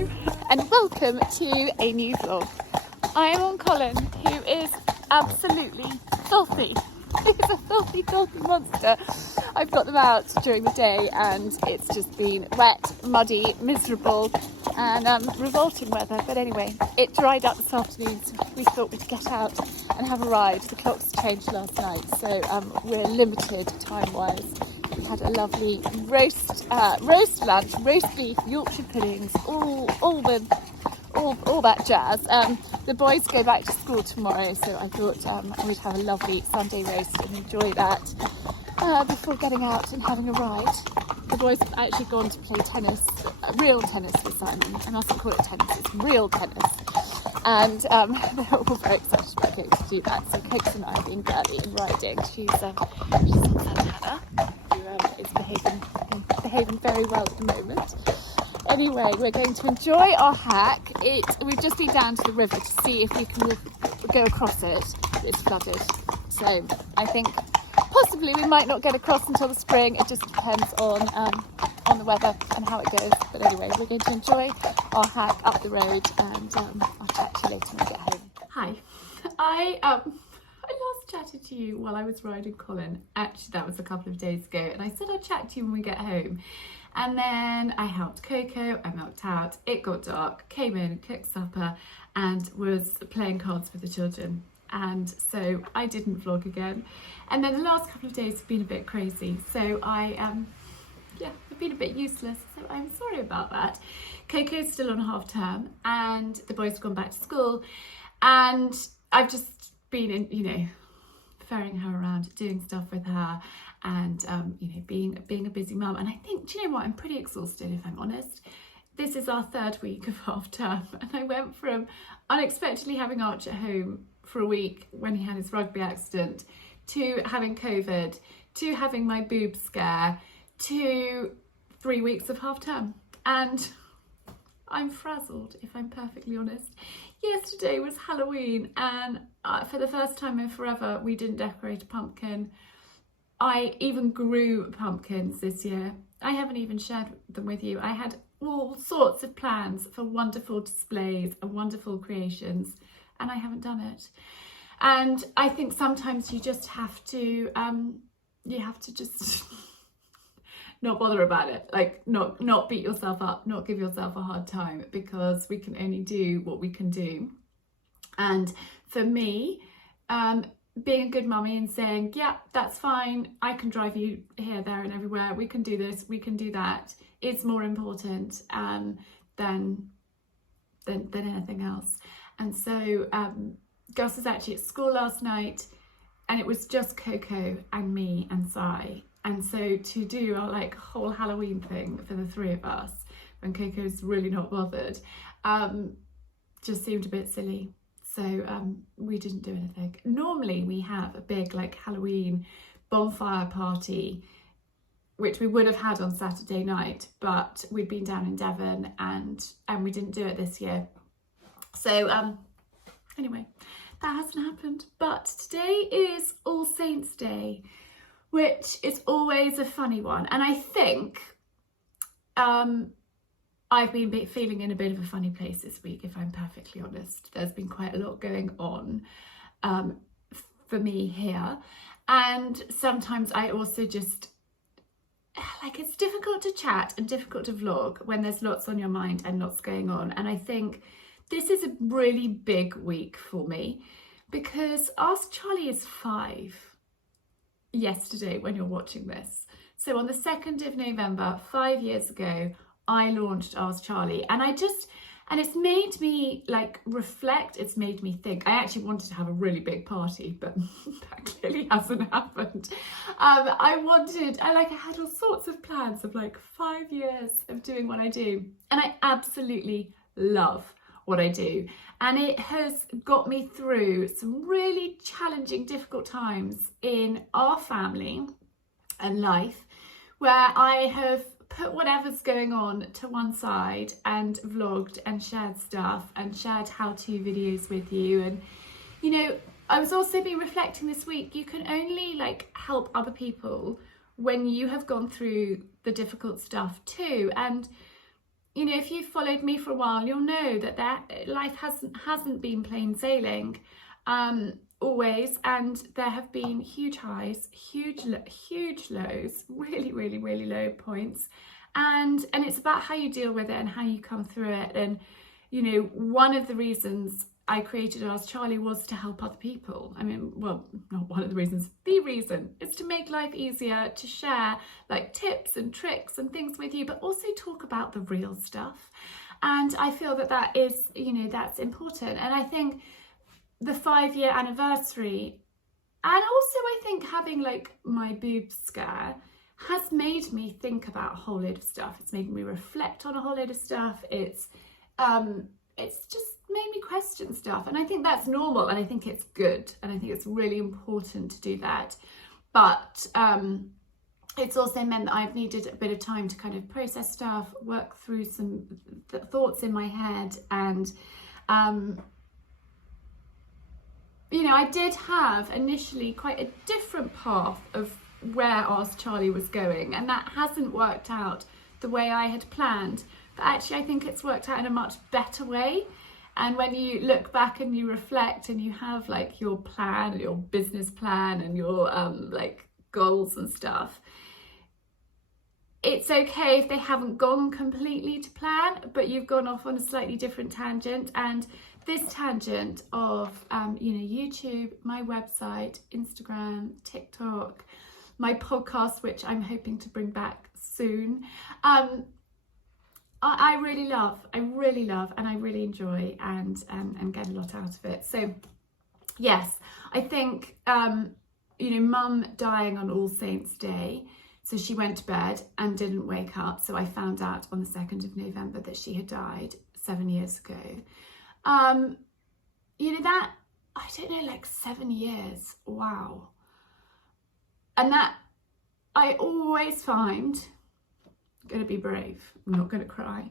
Hello and welcome to a new vlog. I am on Colin, who is absolutely filthy. He's a filthy monster. I've got them out during the day and it's just been wet, muddy, miserable and revolting weather. But anyway, it dried up this afternoon, so we thought we'd get out and have a ride. The clocks changed last night, so we're limited time-wise. We had a lovely roast lunch, roast beef, Yorkshire puddings, all that jazz. The boys go back to school tomorrow, so I thought we'd have a lovely Sunday roast and enjoy that before getting out and having a ride. The boys have actually gone to play tennis, real tennis with Simon. I mustn't call it tennis, it's real tennis. And they're all very excited about going to do that. So Cokes and I are being girly and riding. She's Hannah, who is behaving very well at the moment. Anyway, we're going to enjoy our hack. We've just been down to the river to see if we can go across it. It's flooded. So I think possibly we might not get across until the spring. It just depends on the weather and how it goes. But anyway, we're going to enjoy our hack up the road and I'll chat to you later when we get home. Hi. I last chatted to you while I was riding Colin. Actually, that was a couple of days ago. And I said I'll chat to you when we get home. And then I helped Coco, I milked out, it got dark, came in, cooked supper and was playing cards with the children. And so I didn't vlog again. And then the last couple of days have been a bit crazy. So I've been a bit useless. So I'm sorry about that. Coco's still on half term and the boys have gone back to school. And I've just been ferrying her around, doing stuff with her and, being a busy mum. And I think, do you know what? I'm pretty exhausted, if I'm honest. This is our third week of half term. And I went from unexpectedly having Arch at home for a week when he had his rugby accident, to having COVID, to having my boob scare, to 3 weeks of half term. And I'm frazzled, if I'm perfectly honest. Yesterday was Halloween and for the first time in forever, we didn't decorate a pumpkin. I even grew pumpkins this year. I haven't even shared them with you. I had all sorts of plans for wonderful displays and wonderful creations, and I haven't done it. And I think sometimes you just have to, just not bother about it, like not beat yourself up, not give yourself a hard time, because we can only do what we can do. And for me, being a good mummy and saying, yeah, that's fine, I can drive you here, there and everywhere, we can do this, we can do that, is more important than anything else. And so Gus was actually at school last night and it was just Coco and me and Si. And so to do our whole Halloween thing for the three of us when Coco's really not bothered just seemed a bit silly. So we didn't do anything. Normally we have a big Halloween bonfire party, which we would have had on Saturday night, but we'd been down in Devon and we didn't do it this year. So anyway, that hasn't happened. But today is All Saints Day, which is always a funny one. And I think I've been feeling in a bit of a funny place this week, if I'm perfectly honest. There's been quite a lot going on for me here. And sometimes I also just, it's difficult to chat and difficult to vlog when there's lots on your mind and lots going on. And I think this is a really big week for me because Ask Charlie is 5 yesterday when you're watching this. So on the 2nd of November, 5 years ago, I launched Ask Charlie, and it's made me reflect, it's made me think. I actually wanted to have a really big party, but that clearly hasn't happened. I had all sorts of plans of 5 years of doing what I do, and I absolutely love what I do. And it has got me through some really challenging, difficult times in our family and life, where I have put whatever's going on to one side and vlogged and shared stuff and shared how-to videos with you. And I was also reflecting this week, you can only help other people when you have gone through the difficult stuff too. And you know, if you've followed me for a while, you'll know that life hasn't been plain sailing always, and there have been huge highs, huge lows, really low points, and it's about how you deal with it and how you come through it. And you know, one of the reasons I created Ask Charlie was to help other people. I mean, well, not one of the reasons, the reason is to make life easier, to share like tips and tricks and things with you, but also talk about the real stuff. And I feel that is, you know, that's important. And I think the 5-year anniversary, and also I think having like my boob scare has made me think about a whole load of stuff. It's made me reflect on a whole load of stuff. It's just made me question stuff, and I think that's normal, and I think it's good, and I think it's really important to do that. But it's also meant that I've needed a bit of time to kind of process stuff, work through some thoughts in my head, and you know, I did have initially quite a different path of where Ask Charlie was going, and that hasn't worked out the way I had planned. But actually I think it's worked out in a much better way. And when you look back and you reflect and you have like your plan, your business plan, and your like goals and stuff, it's okay if they haven't gone completely to plan, but you've gone off on a slightly different tangent. And this tangent of you know, YouTube, my website, Instagram, TikTok, my podcast, which I'm hoping to bring back soon, I really love, and I really enjoy, and get a lot out of it. So yes, I think you know, Mum dying on All Saints Day, so she went to bed and didn't wake up, so I found out on the 2nd of November that she had died 7 years ago. You know, that, I don't know, like 7 years, wow. And that, I always find, I'm gonna be brave, I'm not gonna cry,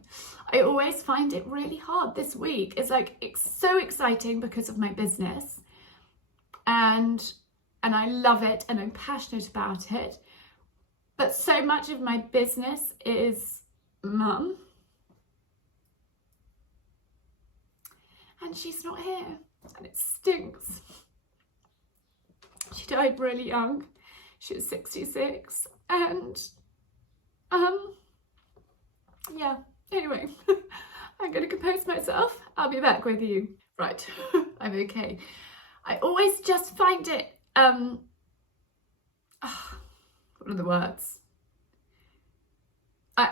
I always find it really hard. This week is like, it's so exciting because of my business, and I love it, and I'm passionate about it, but so much of my business is Mum, and she's not here, and it stinks. She died really young. She was 66, and yeah, anyway, I'm gonna compose myself. I'll be back with you. Right, I'm okay. I always just find it, what are the words?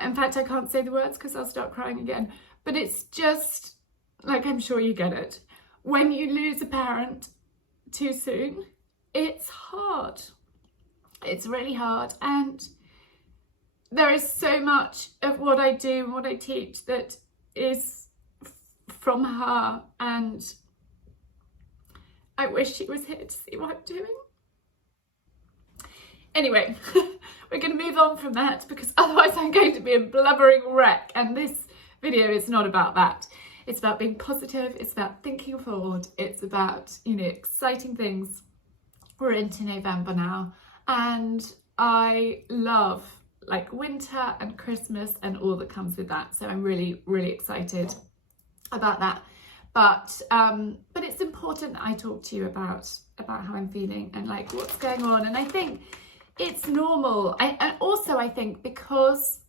In fact, I can't say the words because I'll start crying again, but it's just, like, I'm sure you get it. When you lose a parent too soon, it's hard. It's really hard, and there is so much of what I do and what I teach that is from her, and I wish she was here to see what I'm doing. Anyway, we're going to move on from that, because otherwise I'm going to be a blubbering wreck, and this video is not about that. It's about being positive, it's about thinking forward, it's about, you know, exciting things. We're into November now, and I love like winter and Christmas and all that comes with that, so I'm really excited about that. But it's important that I talk to you about how I'm feeling and like what's going on, and I think it's normal. And also I think because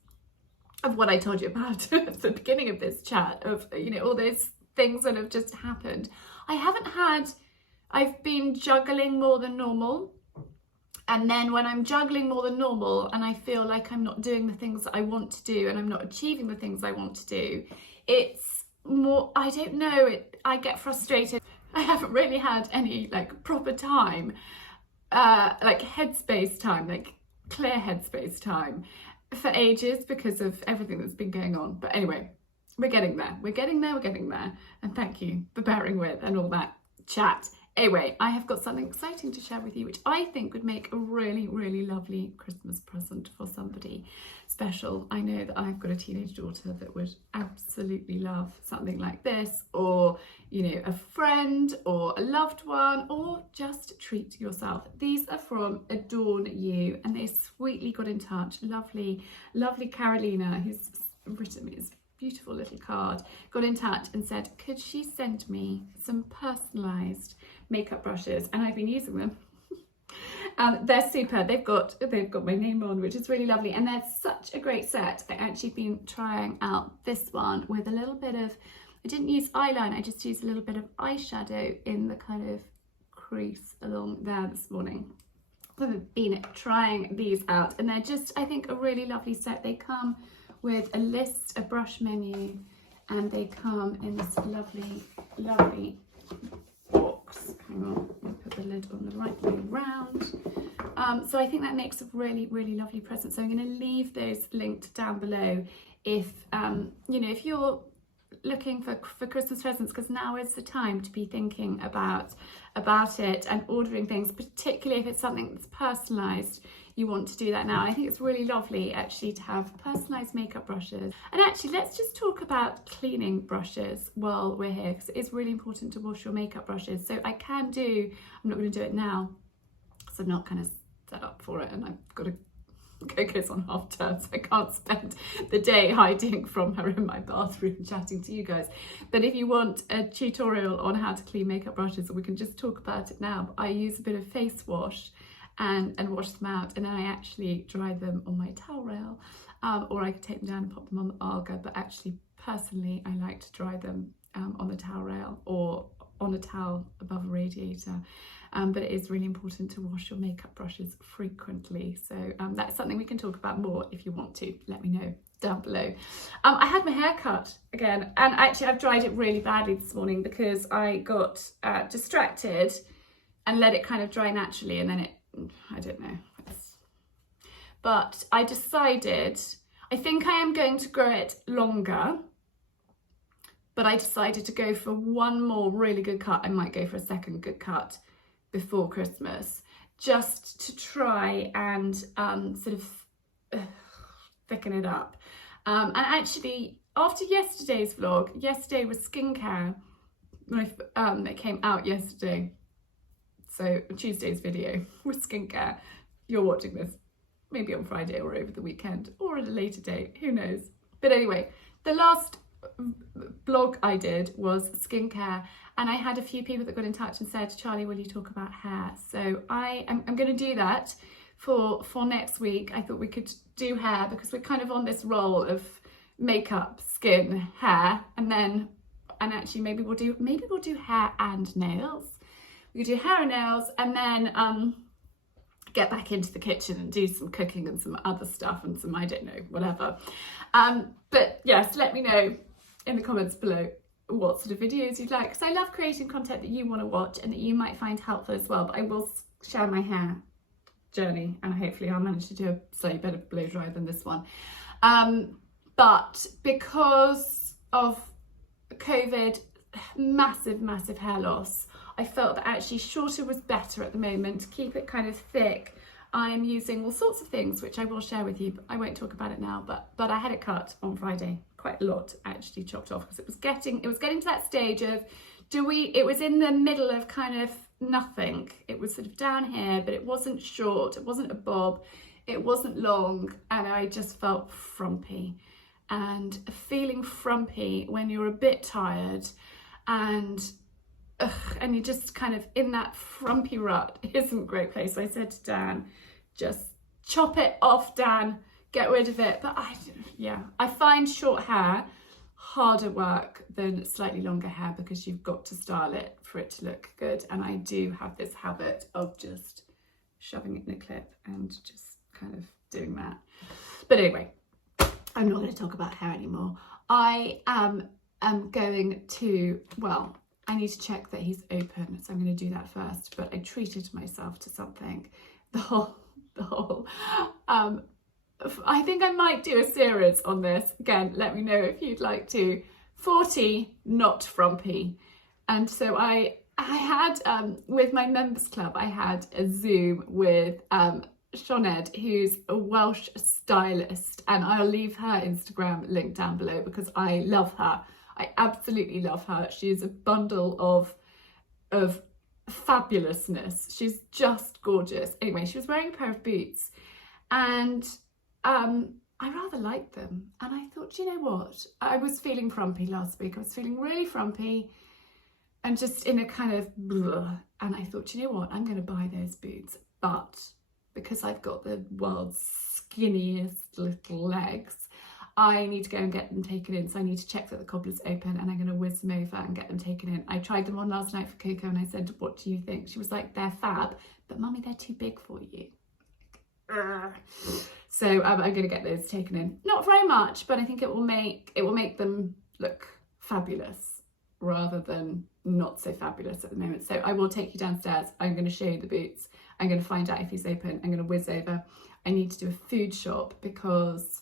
of what I told you about at the beginning of this chat, of, you know, all those things that have just happened, I've been juggling more than normal. And then when I'm juggling more than normal and I feel like I'm not doing the things that I want to do and I'm not achieving the things I want to do, it's more, I don't know, I get frustrated. I haven't really had any like proper time, like headspace time, like clear headspace time for ages because of everything that's been going on. But anyway, we're getting there. And thank you for bearing with and all that chat. Anyway, I have got something exciting to share with you, which I think would make a really lovely Christmas present for somebody special. I know that I've got a teenage daughter that would absolutely love something like this, or, you know, a friend or a loved one, or just treat yourself. These are from Adorn You, and they sweetly got in touch. Lovely Carolina, who's written me, is beautiful little card, got in touch and said, could she send me some personalised makeup brushes? And I've been using them. They're super. They've got my name on, which is really lovely, and they're such a great set. I've actually been trying out this one with a little bit of, I didn't use eyeliner, I just used a little bit of eyeshadow in the kind of crease along there this morning. I've been trying these out, and they're just, I think, a really lovely set. They come with a list, a brush menu, and they come in this lovely, lovely box. Hang on, I'll put the lid on the right way round. So I think that makes a really, really lovely present. So I'm going to leave those linked down below if, you know, if you're looking for Christmas presents, because now is the time to be thinking about it and ordering things, particularly if it's something that's personalised. You want to do that now. I think it's really lovely actually to have personalised makeup brushes. And actually, let's just talk about cleaning brushes while we're here, because it is really important to wash your makeup brushes. So I can do, I'm not going to do it now, so I'm not kind of set up for it, and I've got to Coco's on half term, so I can't spend the day hiding from her in my bathroom chatting to you guys. But if you want a tutorial on how to clean makeup brushes, we can just talk about it now. I use a bit of face wash and wash them out, and then I actually dry them on my towel rail, or I could take them down and pop them on the Arga. But actually, personally, I like to dry them on the towel rail or on a towel above a radiator. But it is really important to wash your makeup brushes frequently. So that's something we can talk about more if you want to. Let me know down below. I had my hair cut again, and actually I've dried it really badly this morning because I got distracted and let it kind of dry naturally, and then it, I don't know. But I decided, I think I am going to grow it longer, but I decided to go for one more really good cut. I might go for a second good cut before Christmas, just to try and sort of thicken it up. And actually, after yesterday's vlog, yesterday was skincare, that came out yesterday. So Tuesday's video was skincare. You're watching this maybe on Friday or over the weekend or at a later date, who knows. But anyway, the last blog I did was skincare, and I had a few people that got in touch and said, Charlie, will you talk about hair? So I'm going to do that for next week. I thought we could do hair because we're kind of on this roll of makeup, skin, hair, and actually maybe we'll do hair and nails. We could do hair and nails, and then get back into the kitchen and do some cooking and some other stuff and some, I don't know, whatever. But yes, let me know in the comments below what sort of videos you'd like, because I love creating content that you want to watch and that you might find helpful as well. But I will share my hair journey, and hopefully I'll manage to do a slightly better blow dry than this one. But because of COVID, massive hair loss, I felt that actually shorter was better at the moment, to keep it kind of thick. I am using all sorts of things, which I will share with you, but I won't talk about it now. But I had it cut on Friday, quite a lot actually chopped off, because it was getting to that stage of, it was in the middle of kind of nothing. It was sort of down here, but it wasn't short, it wasn't a bob, it wasn't long, and I just felt frumpy. And feeling frumpy when you're a bit tired and you're just kind of in that frumpy rut isn't a great place. So I said to Dan, just chop it off, Dan, get rid of it. But I find short hair harder work than slightly longer hair, because you've got to style it for it to look good. And I do have this habit of just shoving it in a clip and just kind of doing that. But anyway, I'm not going to talk about hair anymore. I am going to, well, I need to check that he's open, so I'm going to do that first. But I treated myself to something. I think I might do a series on this. Again, let me know if you'd like to. 40, not frumpy. And so I had, with my members club, I had a Zoom with Sinead, who's a Welsh stylist, and I'll leave her Instagram link down below because I love her. I absolutely love her. She's a bundle of fabulousness. She's just gorgeous. Anyway, she was wearing a pair of boots, and I rather like them. And I thought, do you know what? I was feeling frumpy last week. I was feeling really frumpy and just in a kind of blah. And I thought, you know what? I'm going to buy those boots. But because I've got the world's skinniest little legs, I need to go and get them taken in. So I need to check that the cobbler's open, and I'm going to whiz them over and get them taken in. I tried them on last night for Coco and I said, what do you think? She was like, they're fab, but mummy, they're too big for you. So I'm going to get those taken in. Not very much, but I think it will make them look fabulous rather than not so fabulous at the moment. So I will take you downstairs. I'm going to show you the boots. I'm going to find out if he's open. I'm going to whiz over. I need to do a food shop because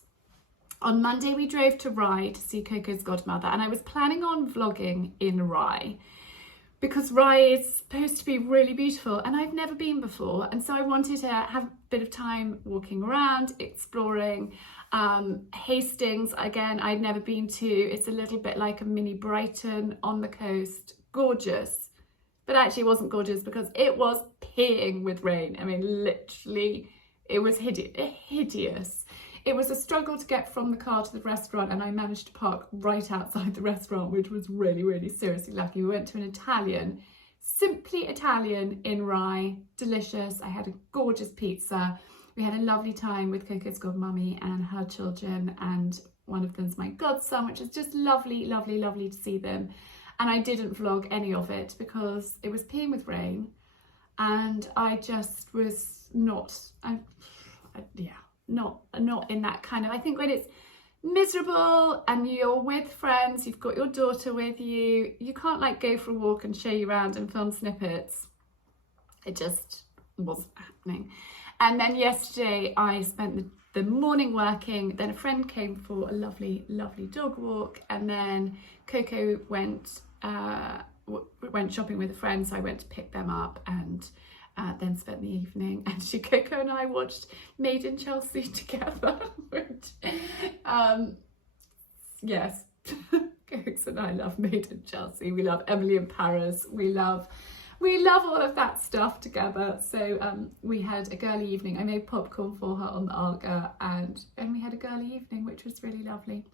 on Monday we drove to Rye to see Coco's godmother, and I was planning on vlogging in Rye because Rye is supposed to be really beautiful and I've never been before, and so I wanted to have a bit of time walking around, exploring. Hastings, again, I'd never been to. It's a little bit like a mini Brighton on the coast. Gorgeous, but actually it wasn't gorgeous because it was peeing with rain. I mean, literally, it was hideous. It was a struggle to get from the car to the restaurant, and I managed to park right outside the restaurant, which was really, really seriously lucky. We went to an Italian, simply Italian in Rye, delicious. I had a gorgeous pizza. We had a lovely time with Coco's godmummy and her children, and one of them's my godson, which is just lovely, lovely, lovely to see them. And I didn't vlog any of it because it was peeing with rain, and I just was not in that kind of, I think when it's miserable and you're with friends, you've got your daughter with you, you can't like go for a walk and show you around and film snippets. It just wasn't happening. And then yesterday I spent the morning working, then a friend came for a lovely, lovely dog walk, and then Coco went shopping with a friend, so I went to pick them up and then spent the evening. Actually, Coco and I watched Made in Chelsea together, which, yes, Coco and I love Made in Chelsea. We love Emily in Paris. We love all of that stuff together. So we had a girly evening. I made popcorn for her on the Arga, and we had a girly evening, which was really lovely.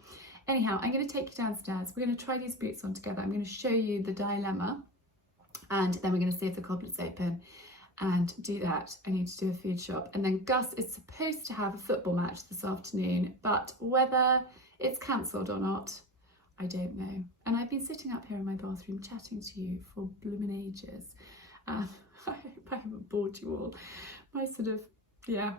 Anyhow, I'm going to take you downstairs. We're going to try these boots on together. I'm going to show you the dilemma, and then we're going to see if the cobbler's open and do that. I need to do a food shop. And then Gus is supposed to have a football match this afternoon, but whether it's cancelled or not, I don't know. And I've been sitting up here in my bathroom chatting to you for blooming ages. I hope I haven't bored you all. My sort of, yeah,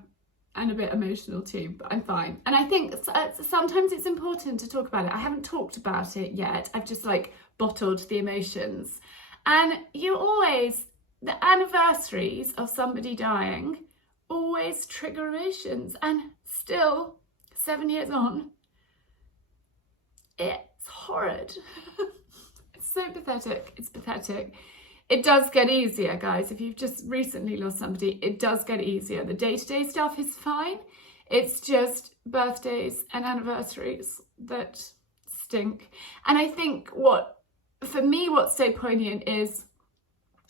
and a bit emotional too, but I'm fine. And I think sometimes it's important to talk about it. I haven't talked about it yet. I've just like bottled the emotions. And you always, the anniversaries of somebody dying always trigger emotions. And still, 7 years on, it's horrid. It's so pathetic. It's pathetic. It does get easier, guys. If you've just recently lost somebody, it does get easier. The day-to-day stuff is fine. It's just birthdays and anniversaries that stink. And I think for me, what's so poignant is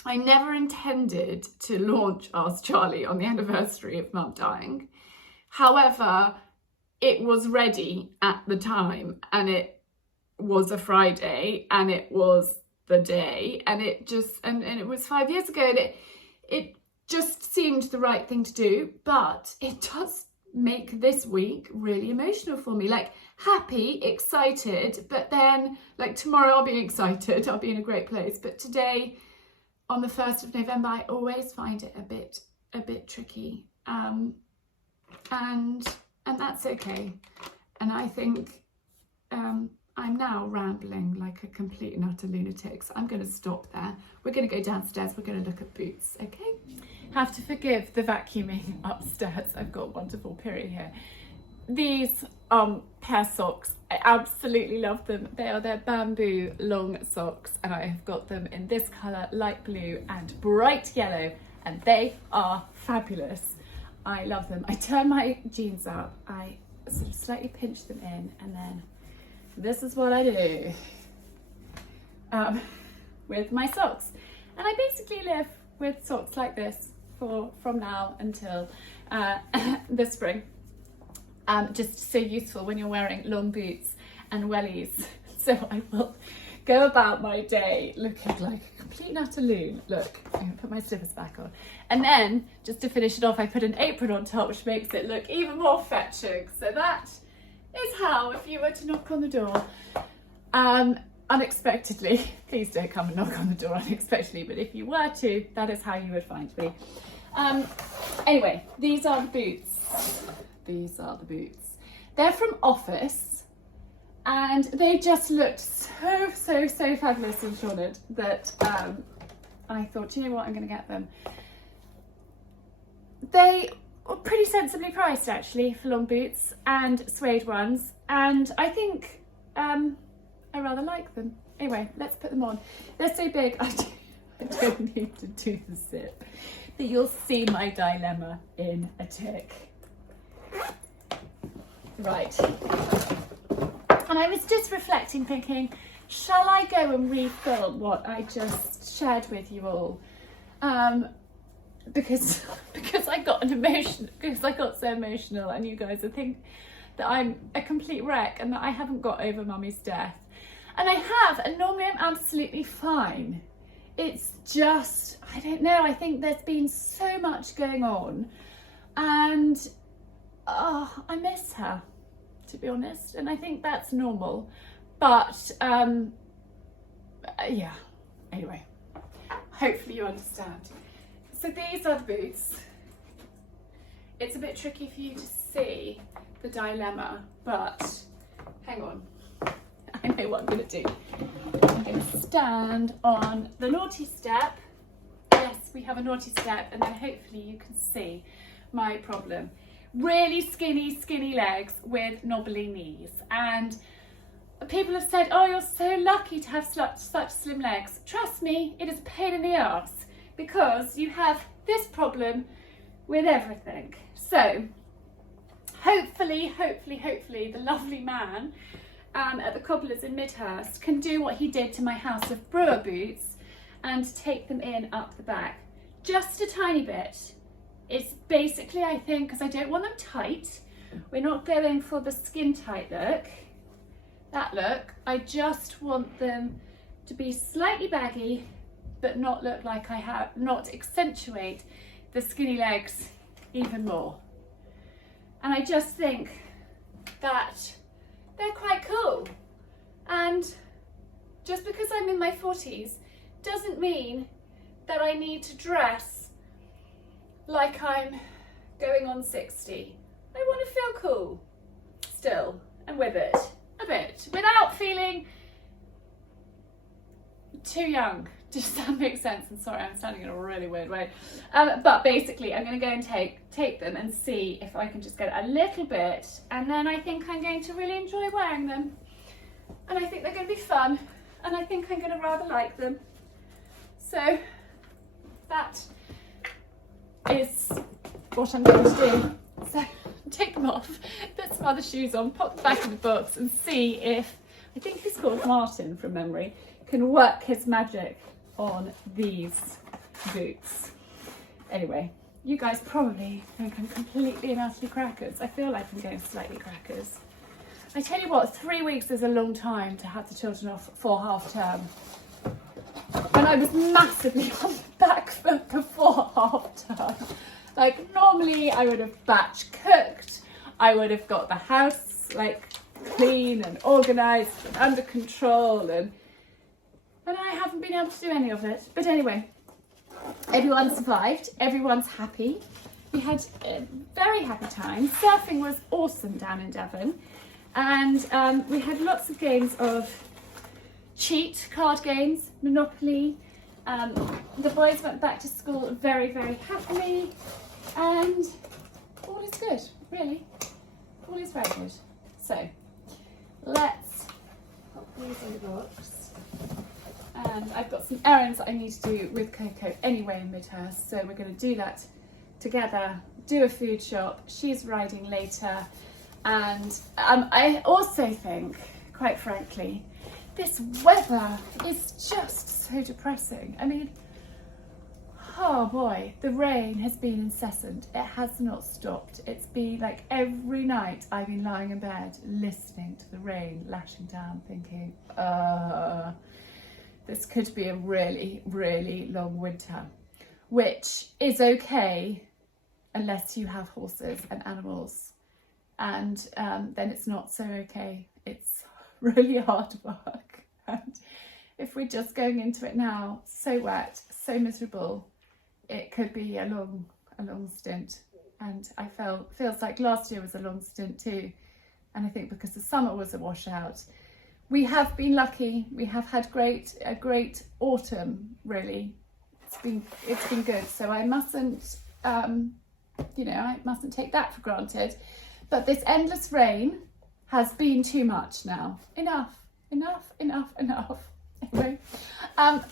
I never intended to launch Ask Charlie on the anniversary of Mum dying. However, it was ready at the time, and it was a Friday, and it was the day, and it just and it was 5 years ago, and it just seemed the right thing to do. But it does make this week really emotional for me, like happy, excited, but then like tomorrow I'll be excited, I'll be in a great place, but today on the 1st of November I always find it a bit tricky, and that's okay. And I think I'm now rambling like a complete and utter lunatic, so I'm going to stop there. We're going to go downstairs, we're going to look at boots, okay? Have to forgive the vacuuming upstairs. I've got a wonderful period here. These pair socks, I absolutely love them. They are their bamboo long socks, and I have got them in this colour, light blue and bright yellow, and they are fabulous. I love them. I turn my jeans up, I sort of slightly pinch them in, and then this is what I do with my socks. And I basically live with socks like this from now until the spring. just so useful when you're wearing long boots and wellies. So I will go about my day looking like a complete and utter loon. Look, I'm gonna put my slippers back on. And then, just to finish it off, I put an apron on top, which makes it look even more fetching. So that is how, if you were to knock on the door, unexpectedly, please don't come and knock on the door unexpectedly, but if you were to, that is how you would find me. Anyway, these are the boots. These are the boots. They're from Office, and they just looked so fabulous and shorted that I thought, you know what, I'm going to get them. They were pretty sensibly priced actually for long boots and suede ones, and I think I rather like them. Anyway, let's put them on. They're so big, I don't need to do the zip, but you'll see my dilemma in a tick. Right. And I was just reflecting, thinking, shall I go and refilm what I just shared with you all? Because I got so emotional, and you guys think that I'm a complete wreck and that I haven't got over Mummy's death. And I have, and normally I'm absolutely fine. It's just, I don't know, I think there's been so much going on, and I miss her, to be honest, and I think that's normal. But yeah, anyway, hopefully you understand. So these are the boots. It's a bit tricky for you to see the dilemma, but hang on, I know what I'm going to do. I'm going to stand on the naughty step. Yes, we have a naughty step, and then hopefully you can see my problem. Really skinny legs with knobbly knees, and people have said, oh, you're so lucky to have such slim legs. Trust me, it is a pain in the ass, because you have this problem with everything. So hopefully the lovely man at the Cobblers in Midhurst can do what he did to my House of Brewer boots and take them in up the back just a tiny bit. It's basically, I think, because I don't want them tight, we're not going for the skin tight look, that look. I just want them to be slightly baggy, but not look like I have, not accentuate the skinny legs even more. And I just think that they're quite cool. And just because I'm in my 40s doesn't mean that I need to dress like I'm going on 60. I want to feel cool still, and with it a bit, without feeling too young. Does that make sense? And sorry, I'm standing in a really weird way. But basically, I'm going to go and take them and see if I can just get a little bit, and then I think I'm going to really enjoy wearing them. And I think they're going to be fun, and I think I'm going to rather like them. So that is what I'm going to do. So take them off, put some other shoes on, pop them back in the box, and see if, I think he's called Martin from memory, can work his magic on these boots. Anyway, you guys probably think I'm completely and utterly crackers. I feel like I'm going slightly crackers. I tell you what, 3 weeks is a long time to have the children off for half term. When I was massively on the back foot before half term. Like, normally I would have batch cooked, I would have got the house like clean and organised and under control, and I haven't been able to do any of it. But anyway, everyone survived, everyone's happy. We had a very happy time. Surfing was awesome down in Devon, and we had lots of games of cheat, card games, Monopoly. The boys went back to school very happily, and all is good, really. All is very good. So let's pop these in the box. And I've got some errands that I need to do with Coco anyway in Midhurst, so we're going to do that together, do a food shop. She's riding later, and I also think, quite frankly, this weather is just so depressing. I mean, Oh boy, the rain has been incessant. It has not stopped. It's been like every night I've been lying in bed listening to the rain lashing down, thinking, this could be a really, really long winter, which is okay unless you have horses and animals, and then it's not so okay. It's really hard work, and if we're just going into it now, so wet, so miserable, it could be a long stint. And I feels like last year was a long stint too, and I think because the summer was a washout. We have been lucky. We have had a great autumn, really. It's been good. So I mustn't, I mustn't take that for granted. But this endless rain has been too much now. Enough. Anyway,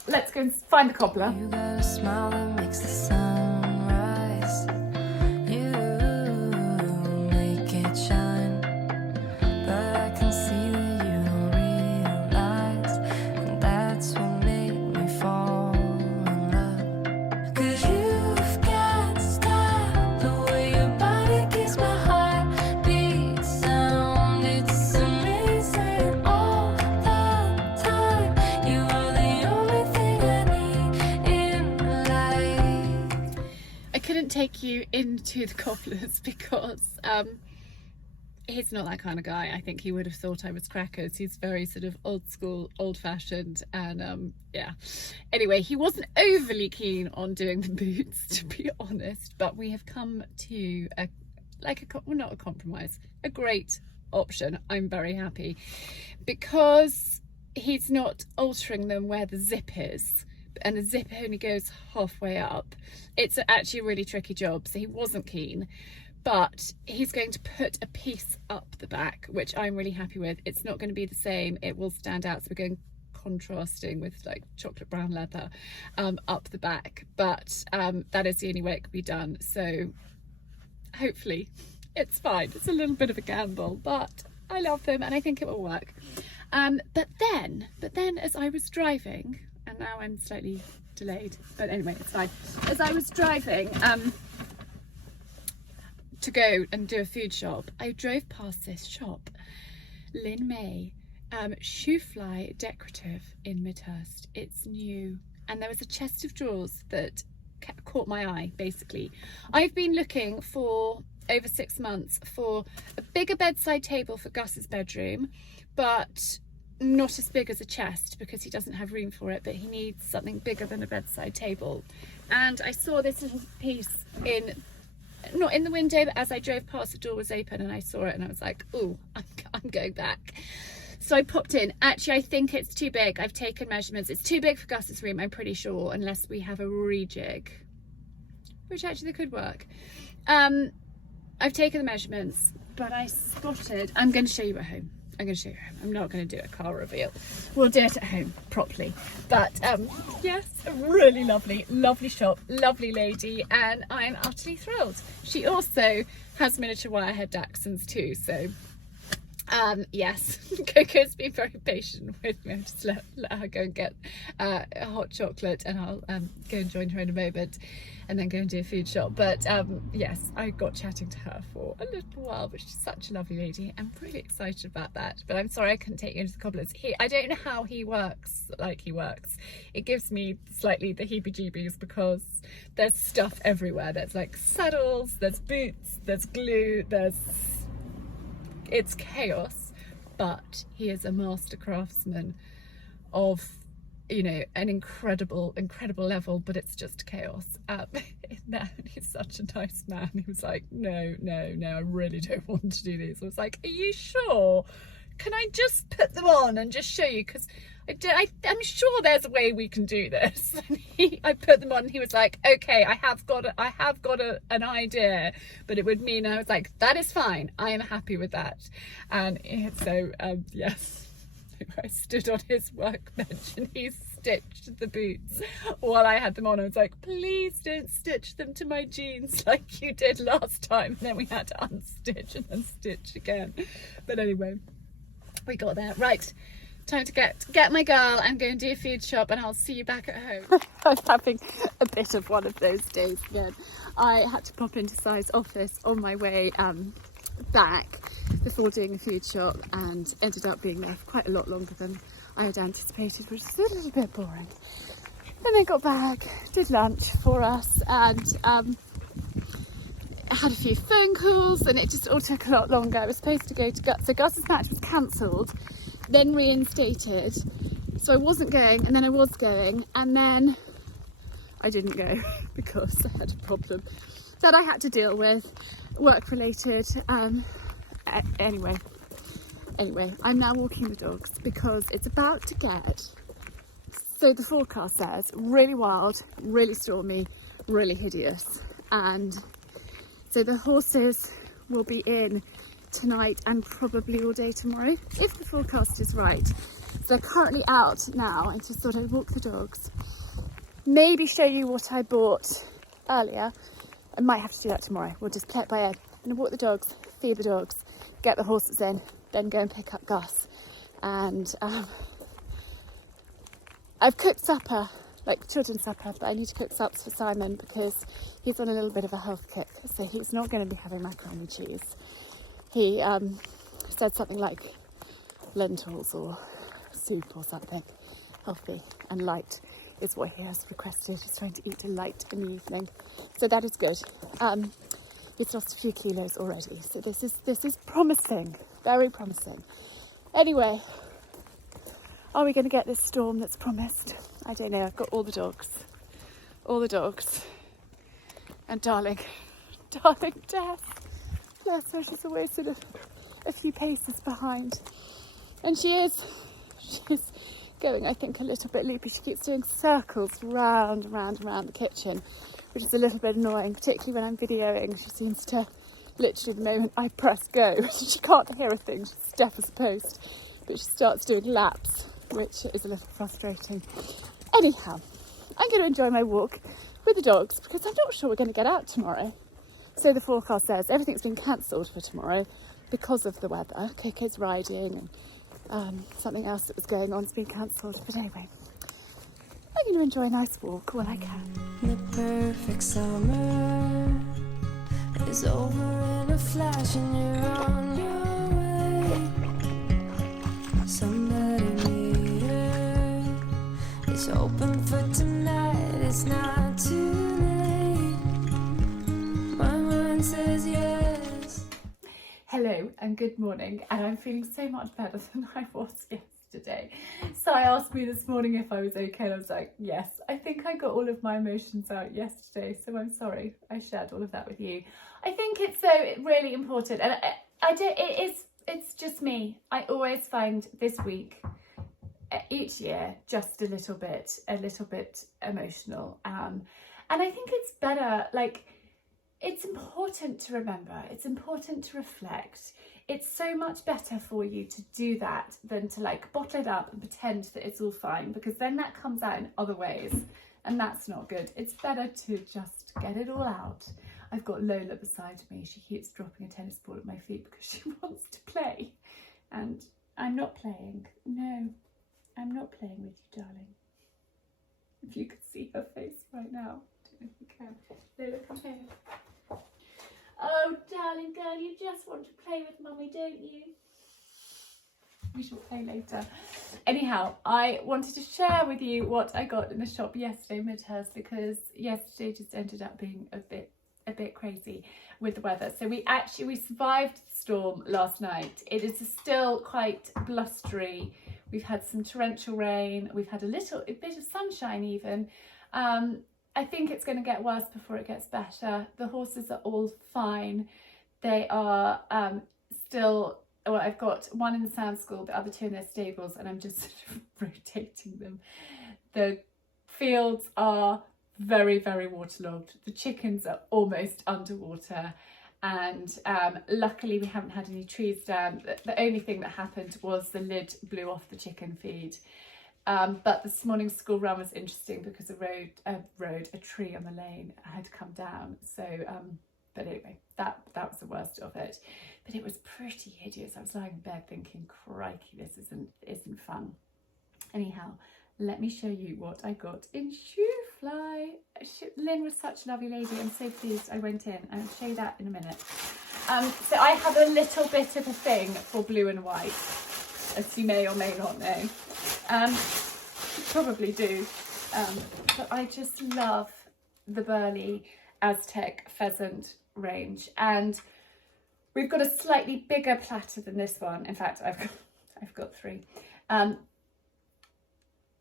let's go and find the cobbler. You got a smile that makes the sun rise. You make it shine, but I can see that you don't realize, and that's what made me fall in love. 'Cause you've got style, the way your body keeps my heart beat sound. It's amazing all the time. You are the only thing I need in life. I couldn't take you into the cobblers because he's not that kind of guy. I think he would have thought I was crackers. He's very sort of old school, old fashioned, and yeah. Anyway, he wasn't overly keen on doing the boots, to be honest, but we have come to not a compromise, a great option. I'm very happy because he's not altering them where the zip is, and the zip only goes halfway up. It's actually a really tricky job, so he wasn't keen, but he's going to put a piece up the back, which I'm really happy with. It's not going to be the same, it will stand out, so we're going contrasting with like chocolate brown leather up the back, but that is the only way it could be done, so hopefully it's fine. It's a little bit of a gamble, but I love them and I think it will work. But then as I was driving, and now I'm slightly delayed, but anyway, it's fine. As I was driving to go and do a food shop, I drove past this shop, Lynn May, Shoe Fly Decorative in Midhurst. It's new, and there was a chest of drawers that caught my eye, basically. I've been looking for over 6 months for a bigger bedside table for Gus's bedroom, but not as big as a chest because he doesn't have room for it, but he needs something bigger than a bedside table. And I saw this little piece not in the window, but as I drove past, the door was open and I saw it and I was like, oh, I'm going back. So I popped in. Actually, I think it's too big. I've taken measurements. It's too big for Gus's room, I'm pretty sure, unless we have a rejig, which actually could work. I've taken the measurements, but I spotted, I'm going to show you at home. I'm not going to do a car reveal. We'll do it at home properly. But yes, a really lovely shop, lovely lady, and I'm utterly thrilled. She also has miniature wirehead dachshunds too, so yes, Coco's been very patient with me. I'll just let her go and get a hot chocolate, and I'll go and join her in a moment and then go and do a food shop. But yes, I got chatting to her for a little while, but she's such a lovely lady. I'm really excited about that, but I'm sorry I couldn't take you into the cobblers. I don't know how he works like he works. It gives me slightly the heebie-jeebies because there's stuff everywhere. There's like saddles, there's boots, there's glue, it's chaos, but he is a master craftsman of, you know, an incredible level, but it's just chaos. He's such a nice man. He was like, no, I really don't want to do these. I was like, are you sure? Can I just put them on and just show you? Because I'm sure there's a way we can do this. And I put them on and he was like, okay, I have got an idea, but it would mean, I was like, that is fine, I am happy with that. And so yes, I stood on his workbench and he stitched the boots while I had them on. I was like, please don't stitch them to my jeans like you did last time. And then we had to unstitch and unstitch again. But anyway, we got there. Right, Time to get my girl and go and do a food shop, and I'll see you back at home. I'm having a bit of one of those days again. I had to pop into Si's office on my way back before doing a food shop, and ended up being there for quite a lot longer than I had anticipated, which is a little bit boring. Then I got back, did lunch for us, and had a few phone calls, and it just all took a lot longer. I was supposed to go to Gus, so Gus's match was cancelled, then reinstated, so I wasn't going, and then I was going, and then I didn't go because I had a problem that I had to deal with, work related. Anyway, I'm now walking the dogs because it's about to get, so the forecast says, really wild, really stormy, really hideous, and so the horses will be in tonight and probably all day tomorrow, if the forecast is right. So they're currently out now, and just thought I'd walk the dogs, maybe show you what I bought earlier. I might have to do that tomorrow. We'll just play it by ear. I'm gonna walk the dogs, feed the dogs, get the horses in, then go and pick up Gus. And I've cooked supper, like children's supper, but I need to cook sups for Simon because he's on a little bit of a health kick, so he's not going to be having macaroni and cheese. He said something like lentils or soup or something, healthy and light is what he has requested. He's trying to eat light in the evening, so that is good. He's lost a few kilos already, so this is promising, very promising. Anyway, are we going to get this storm that's promised? I don't know. I've got all the dogs, and darling Tess, bless her, she's always sort of a few paces behind, and she's going, I think, a little bit loopy. She keeps doing circles round the kitchen, which is a little bit annoying, particularly when I'm videoing. She seems to, literally the moment I press go, she can't hear a thing, she's deaf as a post, but she starts doing laps, which is a little frustrating. Anyhow, I'm going to enjoy my walk with the dogs because I'm not sure we're going to get out tomorrow. So the forecast says everything's been cancelled for tomorrow because of the weather. Coco's riding, and something else that was going on has been cancelled. But anyway, I'm going to enjoy a nice walk while I can. The perfect summer is over in a flash, and you're on your way. Somebody meet her. It's open for tonight. It's not too late. My mind says yes. Hello and good morning, and I'm feeling so much better than I was yesterday. So I asked me this morning if I was okay, and I was like, yes, I think I got all of my emotions out yesterday, so I'm sorry I shared all of that with you. I think it's so really important, and it's just me. I always find this week, each year, just a little bit emotional, and I think it's better, like, it's important to remember, it's important to reflect. It's so much better for you to do that than to like bottle it up and pretend that it's all fine, because then that comes out in other ways, and that's not good. It's better to just get it all out. I've got Lola beside me. She keeps dropping a tennis ball at my feet because she wants to play, and I'm not playing. No, I'm not playing with you, darling. If you could see her face right now. I don't know if you can. Lola, come here. Oh, darling girl, you just want to play with mummy, don't you? We shall play later. Anyhow, I wanted to share with you what I got in the shop yesterday, Midhurst, because yesterday just ended up being a bit crazy with the weather. So we survived the storm last night. It is still quite blustery. We've had some torrential rain. We've had a bit of sunshine even. I think it's going to get worse before it gets better. The horses are all fine. They are still, well, I've got one in the sound school, the other two in their stables, and I'm just sort of rotating them. The fields are very, very waterlogged. The chickens are almost underwater, and luckily we haven't had any trees down. The only thing that happened was the lid blew off the chicken feed. But this morning's school run was interesting because a tree on the lane had come down. So But anyway, that was the worst of it. But it was pretty hideous. I was lying in bed thinking, crikey, this isn't fun. Anyhow, let me show you what I got in Shoe Fly. Lynn was such a lovely lady. I'm so pleased I went in. I'll show you that in a minute. So I have a little bit of a thing for blue and white, as you may or may not know. You probably do. But I just love the Burley Aztec pheasant range, and we've got a slightly bigger platter than this one. In fact, I've got 3.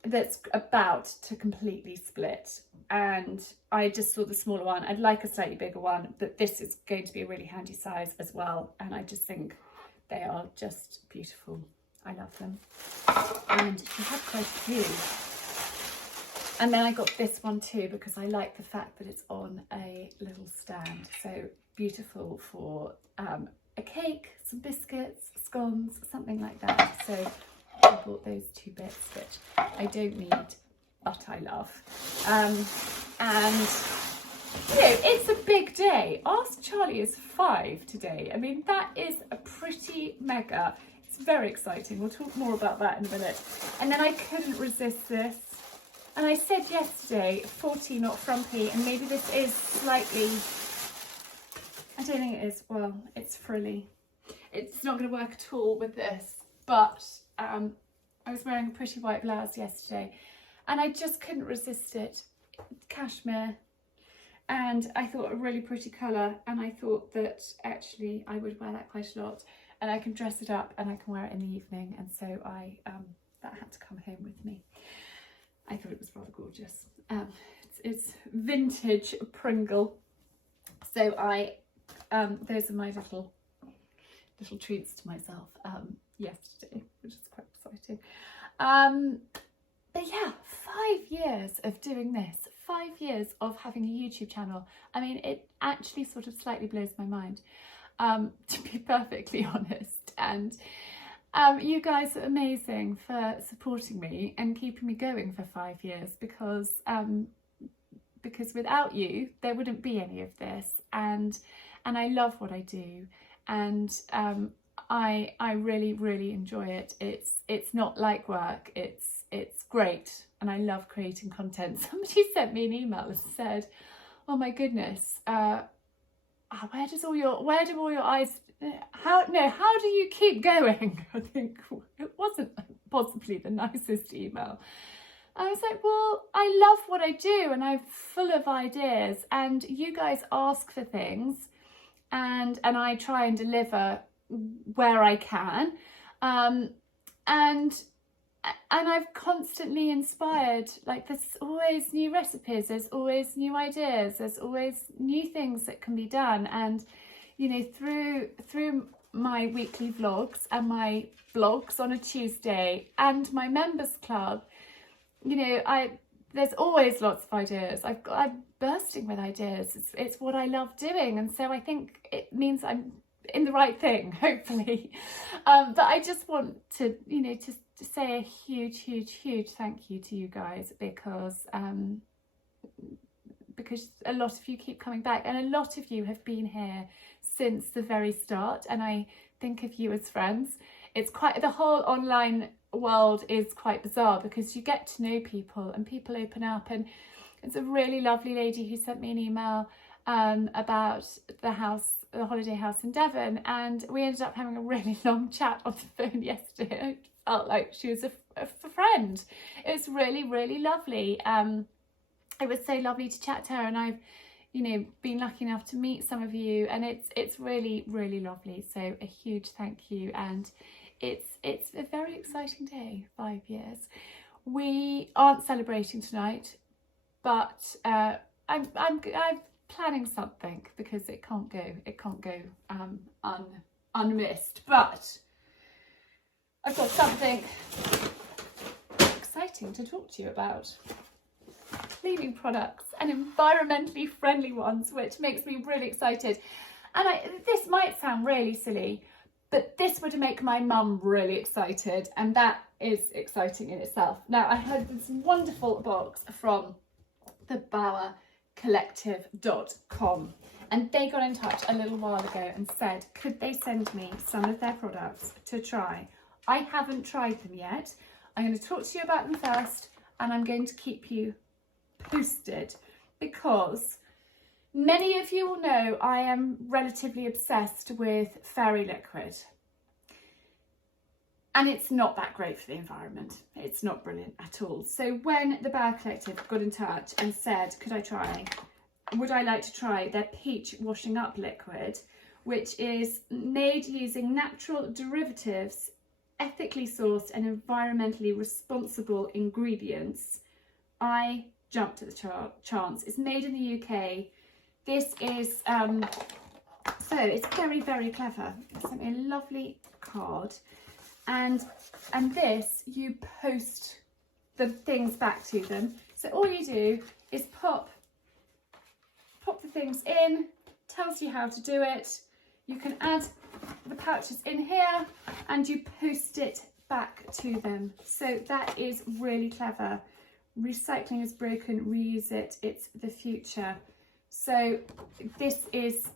That's about to completely split, and I just saw the smaller one. I'd like a slightly bigger one, but this is going to be a really handy size as well, and I just think they are just beautiful. I love them, and you have quite a few. And then I got this one too because I like the fact that it's on a little stand, so beautiful for a cake, some biscuits, scones, something like that. So I bought those 2 bits, which I don't need, but I love. And you know, it's a big day. Ask Charlie is 5 today. I mean, that is a pretty mega. It's very exciting. We'll talk more about that in a minute. And then I couldn't resist this. And I said yesterday, 40, not frumpy, and maybe this is slightly, I don't think it is, well, it's frilly. It's not going to work at all with this, but I was wearing a pretty white blouse yesterday, and I just couldn't resist it. Cashmere, and I thought a really pretty colour, and I thought that actually I would wear that quite a lot, and I can dress it up, and I can wear it in the evening, and so that had to come home with me. I thought it was rather gorgeous. It's vintage Pringle. So those are my little treats to myself yesterday, which is quite exciting. But yeah, 5 years of doing this, 5 years of having a YouTube channel. I mean, it actually sort of slightly blows my mind, to be perfectly honest. And you guys are amazing for supporting me and keeping me going for 5 years, because without you there wouldn't be any of this, and I love what I do, and I really enjoy it. It's not like work. It's great, and I love creating content. Somebody sent me an email and said, "Oh my goodness, where do all your eyes? How do you keep going?" I think it wasn't possibly the nicest email. I was like, well, I love what I do, and I'm full of ideas, and you guys ask for things, and I try and deliver where I can, and I've constantly inspired. Like, there's always new recipes, there's always new ideas, there's always new things that can be done, and you know, through my weekly vlogs and my blogs on a Tuesday and my members club, you know, there's always lots of ideas. I'm bursting with ideas. It's what I love doing, and so I think it means I'm in the right thing, hopefully. But I just want to, you know, to say a huge thank you to you guys, because a lot of you keep coming back, and a lot of you have been here since the very start, and I think of you as friends. It's quite, the whole online world is quite bizarre, because you get to know people and people open up, and it's a really lovely lady who sent me an email about the holiday house in Devon, and we ended up having a really long chat on the phone yesterday. I felt like she was a friend. It was really lovely. It was so lovely to chat to her, and I've, you know, been lucky enough to meet some of you, and it's really lovely. So a huge thank you, and it's a very exciting day. 5 years. We aren't celebrating tonight, but I'm planning something, because it can't go unmissed. But I've got something exciting to talk to you about. Cleaning products, and environmentally friendly ones, which makes me really excited. And this might sound really silly, but this would make my mum really excited, and that is exciting in itself. Now, I had this wonderful box from thebowercollective.com, And they got in touch a little while ago and said, could they send me some of their products to try? I haven't tried them yet. I'm going to talk to you about them first, and I'm going to keep you posted, because many of you will know I am relatively obsessed with fairy liquid. And it's not that great for the environment. It's not brilliant at all. So when the Bag Collective got in touch and said, would I like to try their peach washing up liquid, which is made using natural derivatives, ethically sourced and environmentally responsible ingredients, I jumped at the chance. It's made in the UK. This is, so it's very, very clever. It sent me a lovely card. And this, you post the things back to them. So all you do is pop the things in, tells you how to do it. You can add the pouches in here and you post it back to them. So that is really clever. Recycling is broken, reuse it, it's the future. So this is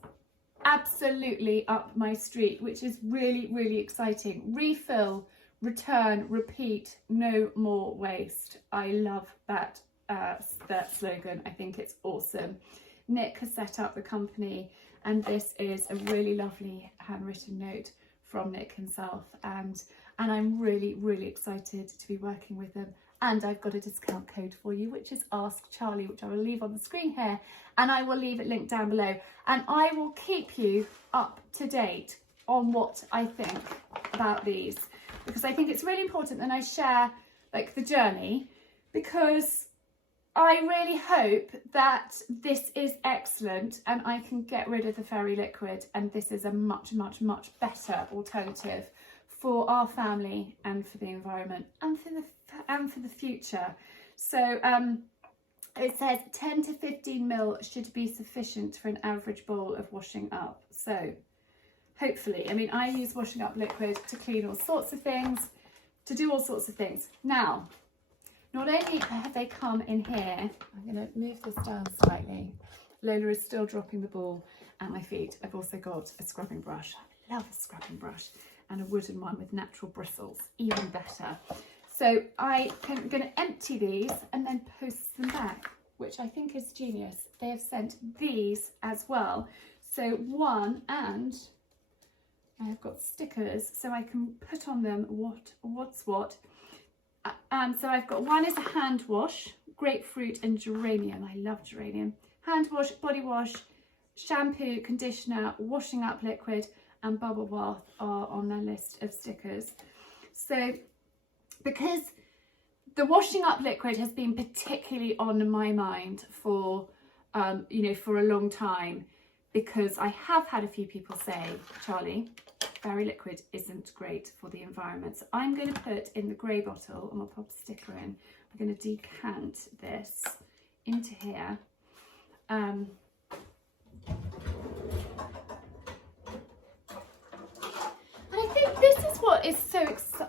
absolutely up my street, which is really, really exciting. Refill, return, repeat, no more waste. I love that slogan. I think it's awesome. Nick has set up the company, and this is a really lovely handwritten note from Nick himself, and I'm really, really excited to be working with them. And I've got a discount code for you, which is Ask Charlie, which I will leave on the screen here, and I will leave it linked down below. And I will keep you up to date on what I think about these, because I think it's really important that I share like the journey, because I really hope that this is excellent and I can get rid of the fairy liquid, and this is a much, much, much better alternative for our family and for the environment and for the future. So it says 10 to 15 ml should be sufficient for an average bowl of washing up. So hopefully, I mean, I use washing up liquid to clean all sorts of things, to do all sorts of things. Now, not only have they come in here, I'm going to move this down slightly. Lola is still dropping the ball at my feet. I've also got a scrubbing brush. I love a scrubbing brush, and a wooden one with natural bristles, even better. So I'm going to empty these and then post them back, which I think is genius. They have sent these as well. So one, and I have got stickers so I can put on them what's what. So I've got, one is a hand wash, grapefruit and geranium. I love geranium. Hand wash, body wash, shampoo, conditioner, washing up liquid, and bubble bath are on their list of stickers. So because the washing up liquid has been particularly on my mind for, for a long time, because I have had a few people say, Charlie, fairy liquid isn't great for the environment. So I'm going to put in the grey bottle, and I'll pop a sticker in. We're going to decant this into here. And I think this is what is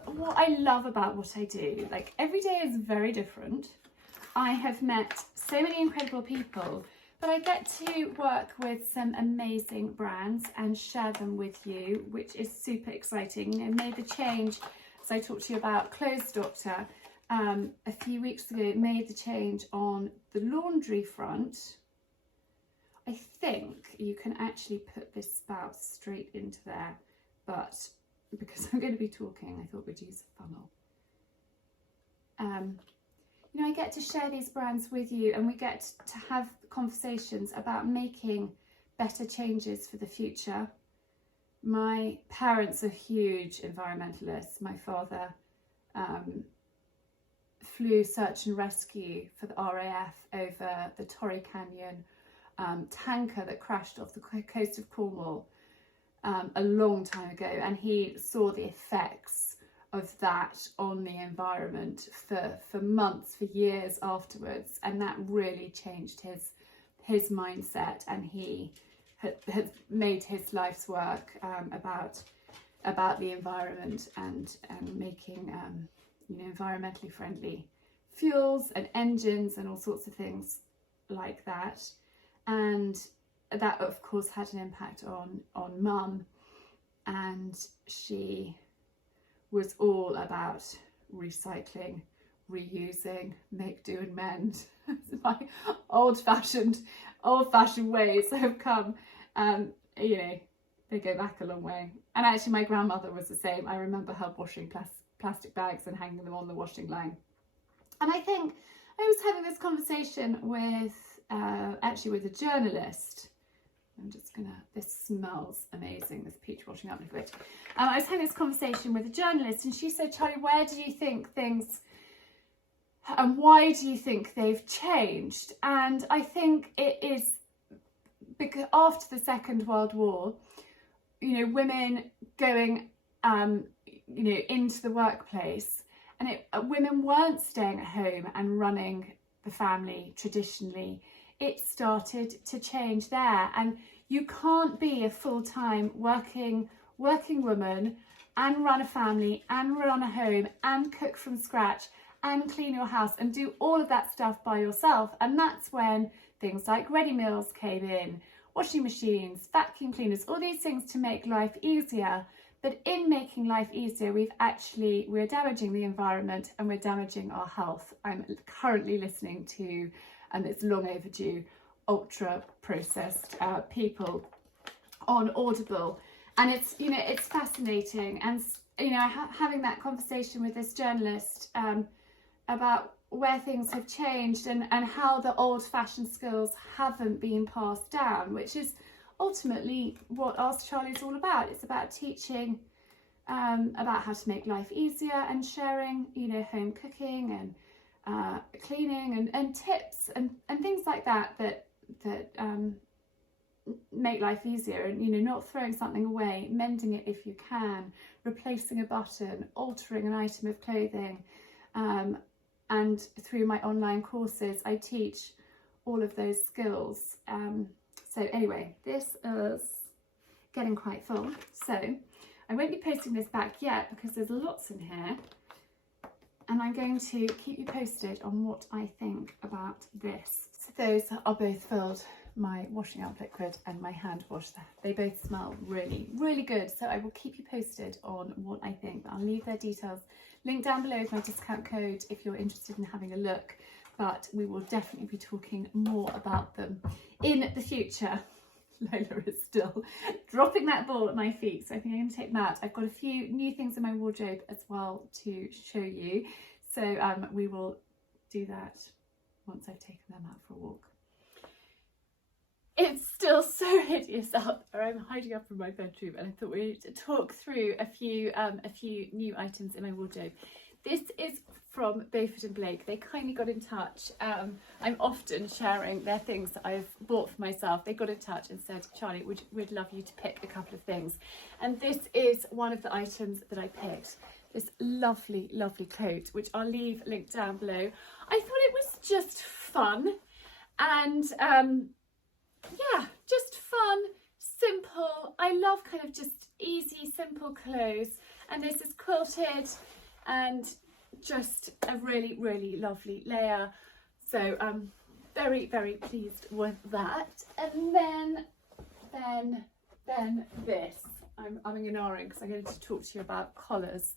what I love about what I do. Like, every day is very different. I have met so many incredible people, but I get to work with some amazing brands and share them with you, which is super exciting. You know, made the change, as I talked to you about Clothes Doctor a few weeks ago, made the change on the laundry front. I think you can actually put this spout straight into there, but because I'm going to be talking, I thought we'd use a funnel. I get to share these brands with you, and we get to have conversations about making better changes for the future. My parents are huge environmentalists. My father flew search and rescue for the RAF over the Torrey Canyon tanker that crashed off the coast of Cornwall a long time ago, and he saw the effects of that on the environment for months, for years afterwards, and that really changed his mindset, and he has made his life's work about the environment and making environmentally friendly fuels and engines and all sorts of things like that. And that of course had an impact on mum, and she was all about recycling, reusing, make do and mend. My old-fashioned ways have come, you know, they go back a long way. And actually my grandmother was the same. I remember her washing plastic bags and hanging them on the washing line. And I think I was having this conversation with actually with a journalist. I'm just gonna, this smells amazing, this peach washing up liquid. I was having this conversation with a journalist, and she said, Charlie, where do you think things, and why do you think they've changed? And I think it is because after the Second World War, you know, women going, you know, into the workplace, and women weren't staying at home and running the family traditionally. It started to change there, and you can't be a full-time working woman and run a family and run a home and cook from scratch and clean your house and do all of that stuff by yourself. And that's when things like ready meals came in, washing machines, vacuum cleaners, all these things to make life easier. But in making life easier, we're damaging the environment and we're damaging our health. I'm currently listening to, and it's long overdue, ultra processed people on Audible, and it's, you know, it's fascinating. And you know, having that conversation with this journalist about where things have changed and how the old-fashioned skills haven't been passed down, which is ultimately what Ask Charlie is all about. It's about teaching about how to make life easier and sharing, you know, home cooking and cleaning and tips and things like that make life easier. And, you know, not throwing something away, mending it if you can, replacing a button, altering an item of clothing. And through my online courses, I teach all of those skills. So anyway, this is getting quite full. So I won't be posting this back yet because there's lots in here. And I'm going to keep you posted on what I think about this. So those are both filled, my washing up liquid and my hand wash. They both smell really, really good. So I will keep you posted on what I think. I'll leave their details linked down below with my discount code if you're interested in having a look. But we will definitely be talking more about them in the future. Lola is still dropping that ball at my feet, so I think I'm going to take that. I've got a few new things in my wardrobe as well to show you, so we will do that once I've taken them out for a walk. It's still so hideous out there. I'm hiding up in my bedroom, and I thought we'd talk through a few new items in my wardrobe. This is from Beaufort & Blake. They kindly got in touch. I'm often sharing their things that I've bought for myself. They got in touch and said, Charlie, we'd love you to pick a couple of things. And this is one of the items that I picked. This lovely, lovely coat, which I'll leave linked down below. I thought it was just fun. And yeah, just fun, simple. I love kind of just easy, simple clothes. And this is quilted and just a really, really lovely layer. So I'm very, very pleased with that. And then this. I'm umming and ahhing because I'm going to talk to you about collars.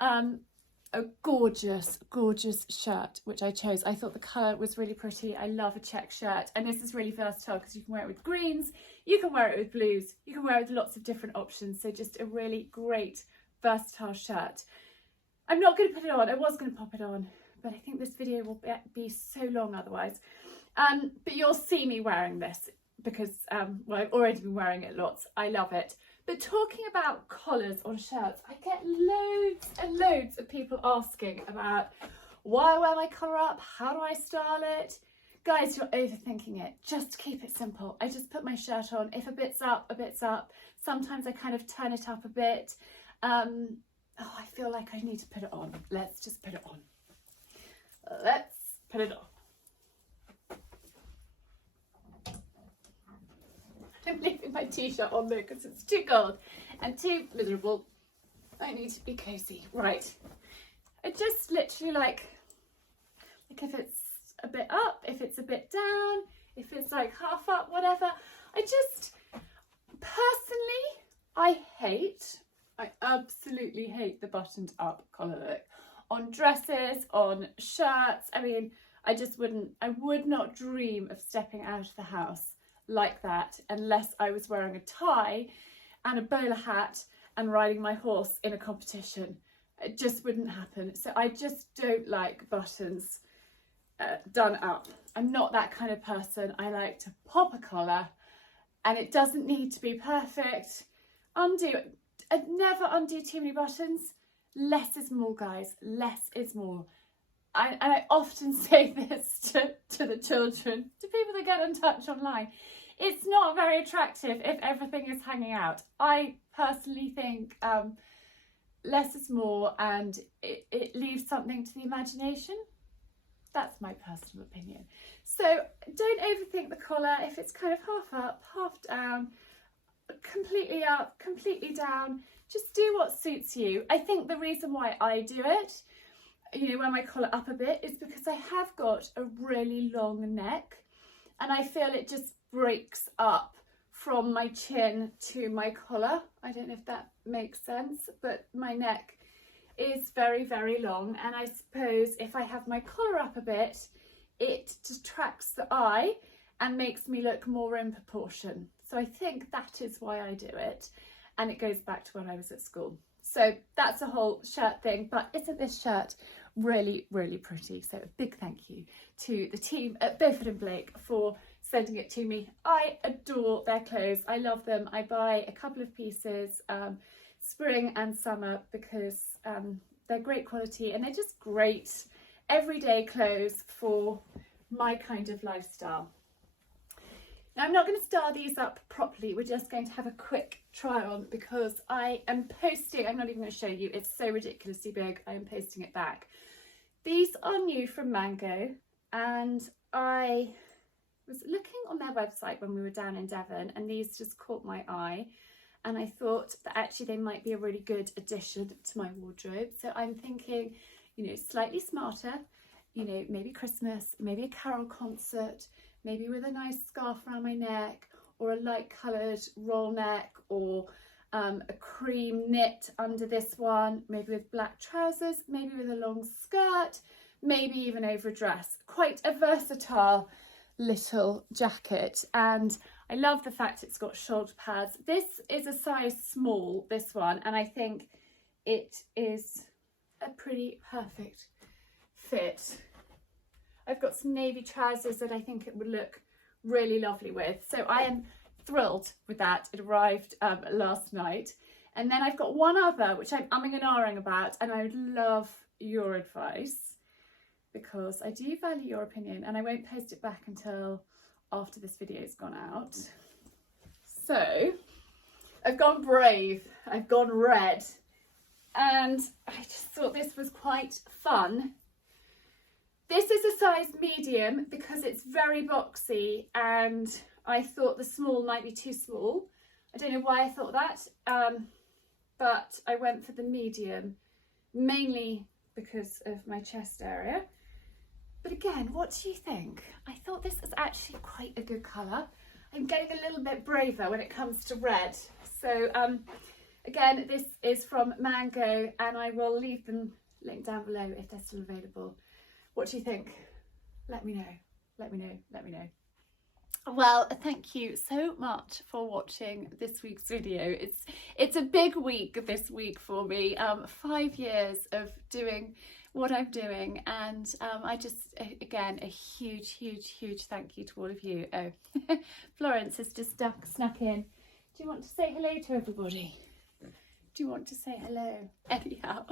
A gorgeous, gorgeous shirt, which I chose. I thought the colour was really pretty. I love a check shirt. And this is really versatile because you can wear it with greens, you can wear it with blues, you can wear it with lots of different options. So just a really great, versatile shirt. I'm not going to put it on. I was going to pop it on, but I think this video will be so long otherwise. But you'll see me wearing this because, well, I've already been wearing it lots. I love it. But talking about collars on shirts, I get loads and loads of people asking about why I wear my collar up, how do I style it? Guys, you're overthinking it. Just keep it simple. I just put my shirt on. If a bit's up, a bit's up. Sometimes I kind of turn it up a bit. Oh, I feel like I need to put it on. Let's just put it on. Let's put it on. I'm leaving my t-shirt on there because it's too cold and too miserable. I need to be cozy. Right. I just literally like if it's a bit up, if it's a bit down, if it's like half up, whatever. I absolutely hate the buttoned up collar look on dresses, on shirts. I mean, I would not dream of stepping out of the house like that unless I was wearing a tie and a bowler hat and riding my horse in a competition. It just wouldn't happen. So I just don't like buttons done up. I'm not that kind of person. I like to pop a collar, and it doesn't need to be perfect. Never undo too many buttons. Less is more, guys. Less is more. And I often say this to the children, to people that get in touch online. It's not very attractive if everything is hanging out. I personally think less is more, and it leaves something to the imagination. That's my personal opinion. So don't overthink the collar. If it's kind of half up, half down, completely up, completely down, just do what suits you. I think the reason why I do it, you know, when my collar up a bit, is because I have got a really long neck, and I feel it just breaks up from my chin to my collar. I don't know if that makes sense, but my neck is very, very long, and I suppose if I have my collar up a bit, it detracts the eye and makes me look more in proportion. So I think that is why I do it, and it goes back to when I was at school. So that's a whole shirt thing, but isn't this shirt really, really pretty? So a big thank you to the team at Beaufort & Blake for sending it to me. I adore their clothes. I love them. I buy a couple of pieces spring and summer because they're great quality, and they're just great everyday clothes for my kind of lifestyle. Now, I'm not going to style these up properly. We're just going to have a quick try on because I am posting, I'm not even going to show you, it's so ridiculously big, I am posting it back. These are new from Mango, and I was looking on their website when we were down in Devon, and these just caught my eye, and I thought that actually they might be a really good addition to my wardrobe. So I'm thinking, you know, slightly smarter, you know, maybe Christmas, maybe a carol concert, maybe with a nice scarf around my neck, or a light coloured roll neck, or a cream knit under this one, maybe with black trousers, maybe with a long skirt, maybe even over a dress. Quite a versatile little jacket, and I love the fact it's got shoulder pads. This is a size small, this one, and I think it is a pretty perfect fit. I've got some navy trousers that I think it would look really lovely with, so I am thrilled with that. It arrived last night. And then I've got one other which I'm umming and ahhing about, and I would love your advice because I do value your opinion, and I won't post it back until after this video's gone out. So I've gone brave, I've gone red, and I just thought this was quite fun. This is a size medium because it's very boxy, and I thought the small might be too small. I don't know why I thought that, but I went for the medium, mainly because of my chest area. But again, what do you think? I thought this is actually quite a good colour. I'm getting a little bit braver when it comes to red. So again, this is from Mango, and I will leave them linked down below if they're still available. What do you think? Let me know, let me know, let me know. Well, thank you so much for watching this week's video. It's a big week this week for me. 5 years of doing what I'm doing, and I just, again, a huge thank you to all of you. Oh, Florence has just snuck in. Do you want to say hello to everybody? Do you want to say hello? Anyhow,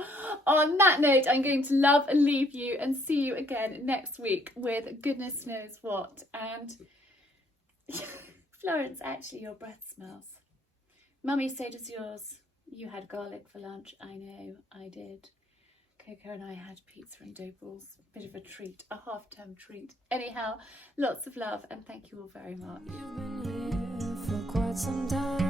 on that note, I'm going to love and leave you and see you again next week with goodness knows what. And Florence, actually your breath smells. Mummy, so does yours. You had garlic for lunch. I know, I did. Coco and I had pizza and dough balls. Bit of a treat, a half-term treat. Anyhow, lots of love, and thank you all very much. You've been here for quite some time.